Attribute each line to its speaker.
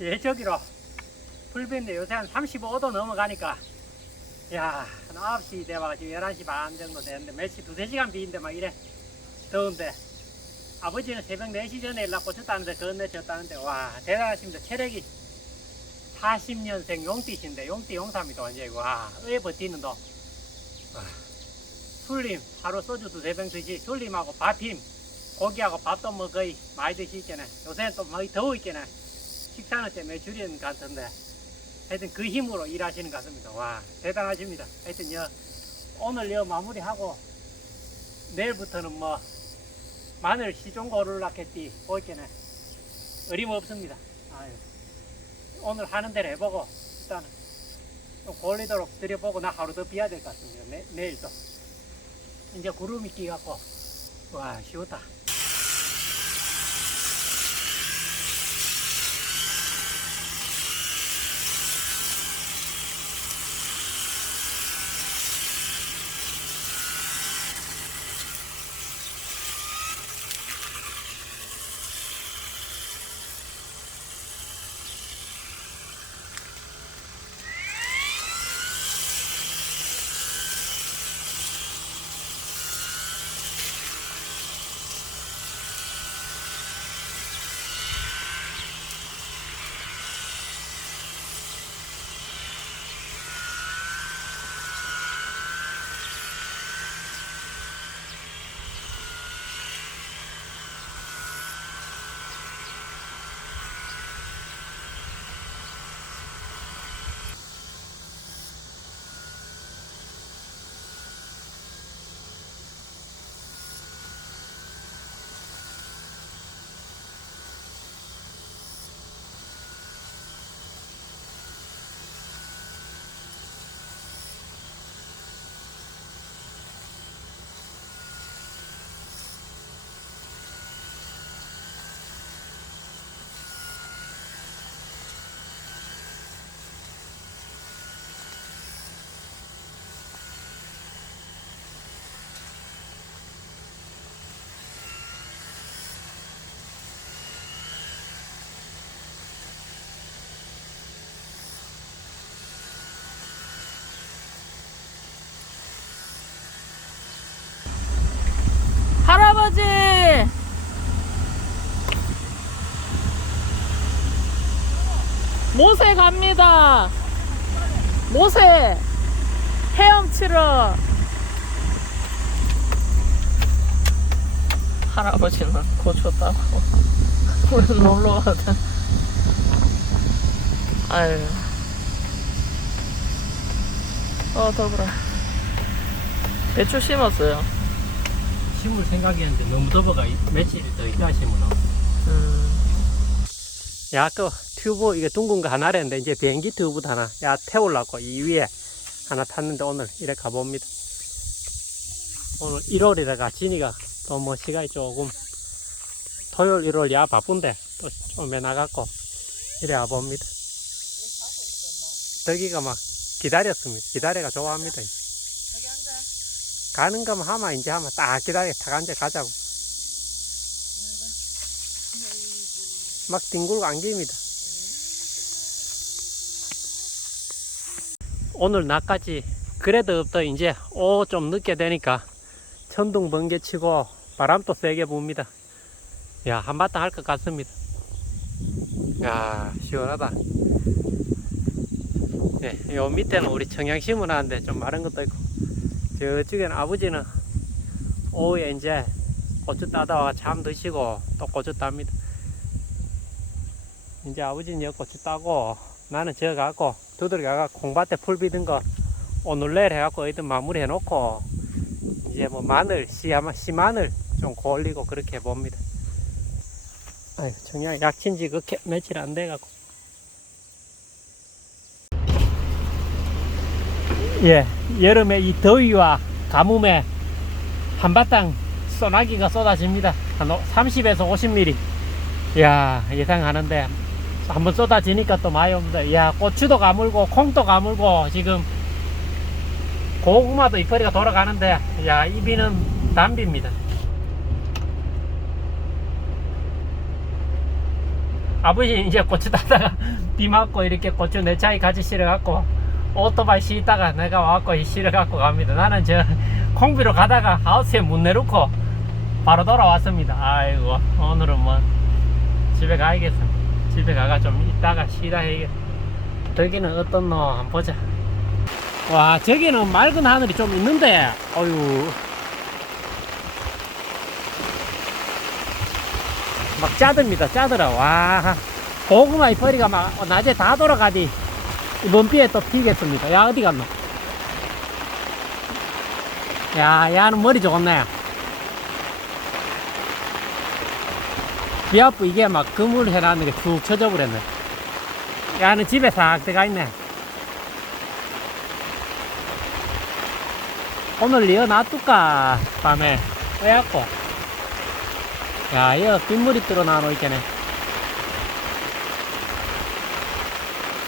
Speaker 1: 예, 저기로 불빛인데 요새 한 35도 넘어가니까 야, 한 9시 돼봐 지금 11시 반 정도 되는데 몇시 두세 시간 비인데 막 이래. 더운데. 아버지는 새벽 4시 전에 일어나고 쳤다는데 건네 쳤다는데 와 대단하십니다. 체력이 40년생 용띠신데 용띠 용삼이도 완전히. 와왜 버티는 너 와, 술림 하루 소주 두세 병 드시 술림하고 밥힘 고기하고 밥도 뭐 거의 많이 드시잖아요 요새는 또 많이 있잖아요 줄이는 것 같은데 하여튼 그 힘으로 일하시는 것 같습니다. 와 대단하십니다. 하여튼 여 오늘 여 마무리하고 내일부터는 뭐 마늘 시종 고르라겠지 보이겠네. 어림없습니다. 아유. 오늘 하는 대로 해보고 일단은 좀 걸리도록 들여보고 나 하루 더 비야 될 것 같습니다. 내, 내일도. 이제 구름이 끼갖고 와 쉬웠다
Speaker 2: 할아버지! 모세 갑니다. 모세 헤엄치러. 할아버지는 고쳐 따고 우리 놀러 가자. 아유. 어 더불어. 배추 심었어요.
Speaker 1: 심을 생각이었는데 너무 더워가 며칠 더 있다 심으러
Speaker 2: 음.
Speaker 1: 야, 그 튜브 이게 둥근 거 하나랬는데 이제 비행기 튜브 하나 야 태우려고 이 위에 하나 탔는데 오늘 이래 가봅니다. 오늘 1월이라가 진이가 또 뭐 시간이 조금 토요일 1월 야 바쁜데 또좀 나갔고 이래 가봅니다. 덕이가 막 기다렸습니다. 기다려가 좋아합니다. 가는 거만 하면 이제 하면 딱 기다려 딱 앉아 가자고. 막 뒹굴고 안깁니다. 오늘 낮까지 그래도 없더 이제 오 좀 늦게 되니까 천둥 번개 치고 바람도 세게 붑니다. 야 한바탕 할 것 같습니다. 야 시원하다. 예, 요 밑에는 우리 청양 심어놨는데 좀 마른 것도 있고 저쪽에는 아버지는 오후에 이제 고추 따다가 잠 드시고 또 고추 땁니다. 이제 아버지는 여기 고추 따고 나는 저 가고 두들 가가 콩밭에 풀 비든 거 오늘 내일 해갖고 어디든 마무리 해놓고 이제 뭐 마늘 씨야마 씨마늘 좀 골리고 그렇게 해봅니다. 아유 청양 약친지 그렇게 며칠 안 돼갖고 예 여름에 이 더위와 가뭄에 한바탕 소나기가 쏟아집니다. 한 30에서 50mm. 이야, 예상하는데 한번 쏟아지니까 또 많이 옵니다. 이야, 고추도 가물고 콩도 가물고 지금 고구마도 이파리가 돌아가는데 야, 이 비는 단비입니다. 아버지 이제 고추 따다가 비 맞고 이렇게 고추 내 차에 같이 실어갖고 오토바이 싣다가 내가 와갖고 실어 갖고 갑니다. 나는 저 콩비로 가다가 하우스에 문 내놓고 바로 돌아왔습니다. 아이고 오늘은 뭐 집에 가야겠습니다. 집에 가가 좀 이따가 쉬다 해야겠다. 저기는 어떤 노 한번 보자. 와 저기는 맑은 하늘이 좀 있는데 어유 막 짜듭니다 짜들어 와 고구마의 벌이가 막 낮에 다 돌아가디 이번 비에 또 피겠습니다. 야 어디 갔노? 야 야는 머리 좋네 비아프 이게 막 그물 해놨는 게쭉 쳐져 버렸네. 야는 집에 싹 들어가 있네. 오늘 리어 놔둘까 밤에? 왜갖고 야 이거 빗물이 뚫어 나노 있겠네